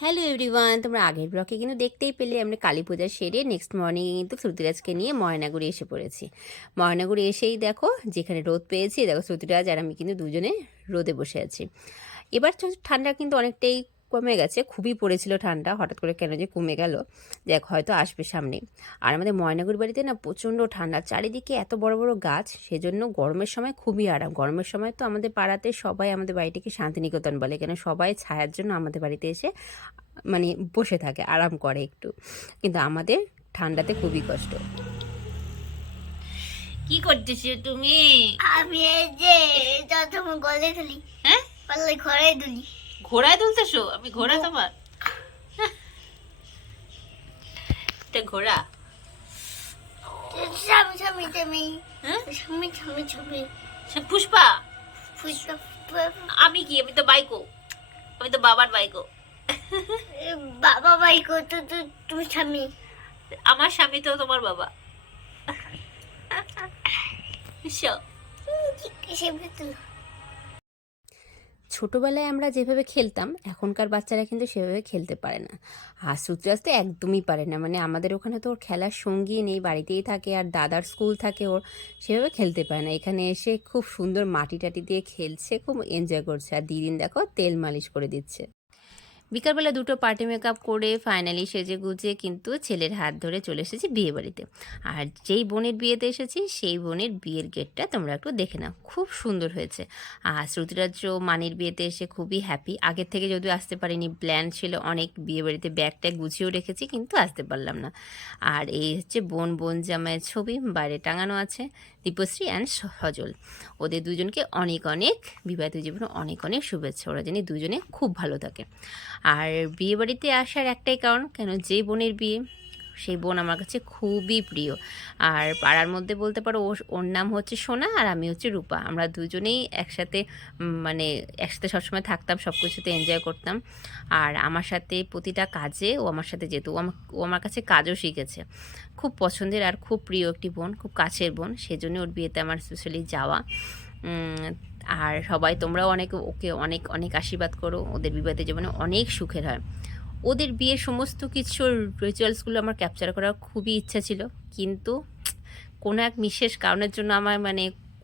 Hello everyone, তোমরা আগের ব্লকে কিন্তু দেখতেই পেলে আমরা কালী পূজা সেরে নেক্সট মর্নিং কিন্তু শ্রুতিরাজকে নিয়ে ময়নাগুড়ি এসে পড়েছি। ময়নাগুড়ি এসেই দেখো যেখানে রোদ পেয়েছি, দেখো শ্রুতিরাজ আর আমি কিন্তু দুজনে রোদে বসে আছি। এবার ঠান্ডা কিন্তু অনেকটাই কমে গেছে, খুবই পড়েছিল ঠান্ডা, হঠাৎ করে কেন যে কমে গেল দেখ, হয়তো আসবে সামনে। আর আমাদের ময়নাগুড়ি বাড়িতে না প্রচণ্ড ঠান্ডা, চারিদিকে এত বড় বড় গাছ, সেজন্য গরমের সময় খুবই আরাম। গরমের সময় তো আমাদের পাড়াতে সবাই আমাদের বাড়িটিকে শান্তিনিকেতন বলে, কেন সবাই ছায়ার জন্য আমাদের বাড়িতে এসে মানে বসে থাকে, আরাম করে একটু। কিন্তু আমাদের ঠান্ডাতে খুবই কষ্ট। কি করতেছো তুমি? আমি এই যে যতক্ষণ গলে তুলি, হ্যাঁ, পারলে ঘরে তুলি। ঘোড়ায় তুলতেছো? আমি ঘোড়া তোমার? এটা ঘোড়া? স্বামী স্বামী স্বামী হ্যাঁ, স্বামী স্বামী স্বামী পুষ্পা। পুষ্পা আমি কি? আমি তো বাইকো, আমি তো বাবার বাইকো। বাবা ভাই কত তো তুমি স্বামী। আমার স্বামী তো তোমার বাবা। ছোটবেলায় আমরা যেভাবে খেলতাম, এখনকার বাচ্চারা কিন্তু সেভাবে খেলতে পারে না। আর শ্রুতিরাজ তো একদমই পারে না, মানে আমাদের ওখানে তো ওর খেলার সঙ্গী নেই, বাড়িতেই থাকে, আর দাদার স্কুল থাকে, ওর সেভাবে খেলতে পারে না। এখানে এসে খুব সুন্দর মাটি টাটি দিয়ে খেলছে, খুব এনজয় করছে। আর দিদিন দেখো তেল মালিশ করে দিচ্ছে। বিকালবেলা দুটো পার্টি মেকআপ করে ফাইনালি সেজে গুজে কিন্তু ছেলের হাত ধরে চলে এসেছি বিয়ে বাড়িতে। আর যেই বোনের বিয়েতে এসেছি সেই বোনের বিয়ের গেটটা তোমরা একটু দেখে নাও, খুব সুন্দর হয়েছে। আর শ্রুতিরাজ মানির বিয়েতে এসে খুবই হ্যাপি। আগের থেকে যদিও আসতে পারিনি, প্ল্যান ছিল অনেক, বিয়ে বাড়িতে ব্যাগটা গুছিয়েও রেখেছি, কিন্তু আসতে পারলাম না। আর এই হচ্ছে বোন জামাইয়ের ছবি বাইরে টাঙানো আছে, দীপশ্রী অ্যান্ড সজল। ওদের দুজনকে অনেক অনেক বিবাহিত জীবনে অনেক অনেক শুভেচ্ছা, ওরা জানি দুজনে খুব ভালো থাকে। আর বিয়ে বাড়িতে আসার একটাই কারণ, কেন যে বোনের বিয়ে সেই বোন আমার কাছে খুবই প্রিয়। আর পাড়ার মধ্যে বলতে পারো ওর নাম হচ্ছে সোনা আর আমি হচ্ছে রূপা। আমরা দুজনেই একসাথে মানে একসাথে সবসময় থাকতাম, সব কিছুতে এনজয় করতাম। আর আমার সাথে প্রতিটা কাজে ও আমার সাথে যেত, ও আমার কাছে কাজও শিখেছে। খুব পছন্দের আর খুব প্রিয় একটি বোন, খুব কাছের বোন, সেজন্য ওর বিয়েতে আমার স্পেশালি যাওয়া। আর সবাই তোমরাও ওকে অনেক অনেক আশীর্বাদ করো, ওদের বিবাহিত জীবনে অনেক সুখের হয়। ওদের বিয়ের সমস্ত কিছুর রিচুয়ালসগুলো আমার ক্যাপচার করার খুবই ইচ্ছা ছিল, কিন্তু কোনো এক বিশেষ কারণের জন্য আমার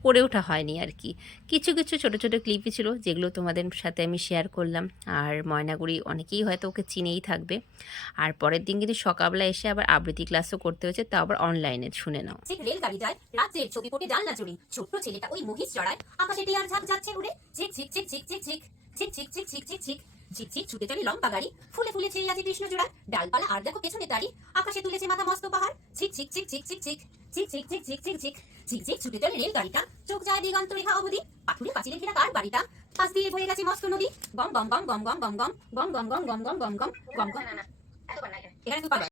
করে ওঠা হয়নি আর কি। কিছু কিছু ছোটো ছোটো ক্লিপই ছিল যেগুলো তোমাদের সাথে আমি শেয়ার করলাম। আর ময়নাগুড়ি অনেকেই হয়তো ওকে চিনেই থাকবে। আর পরের দিন কিন্তু সকালবেলা এসে আবার আবৃত্তি ক্লাসও করতে হয়েছে, তা আবার অনলাইনে শুনে নাও। রেলগাড়ি যায় রাজ্যের ছবি পটে জানলা জুড়ে, ছোট্ট ছেলেটা ওই মহিষ চড়ায়, আকাশে টিয়ার ঝাঁক যাচ্ছে উড়ে, ঝিক ঝিক ঝিক ঝিক ঝিক ঝিক ঝিক ঝিক ঝিক ঝিক ঝিক ঝিক ঝিক ঝিক ছুটে চলে লম্বা গাড়ি, ফুলে ফুলে ছেয়ে আছে কৃষ্ণ জোড়ায়, ডালপালা আর দেখো পেছনে তারি, আকাশে তুলেছে মাথা মস্ত পাহাড়, ঝিক ঝিক ঝিক ঝিক ঝিক ঝিক ঝিক ঝিক ঝিক ঝিক ঝিক ঝিক ঝিক ঝিক ছুটে চলে রেলগাড়িটা, চোখ যায় দিগন্ত রেখা অবধি, পাথুরে পাঁচিলে ঘেরা কার বাড়িটা, পাশ দিয়ে বয়ে গেছে মস্ত নদী, গম গম গম গম গম গম গম গম গম গম গম গম গম গম গম গম। এখানে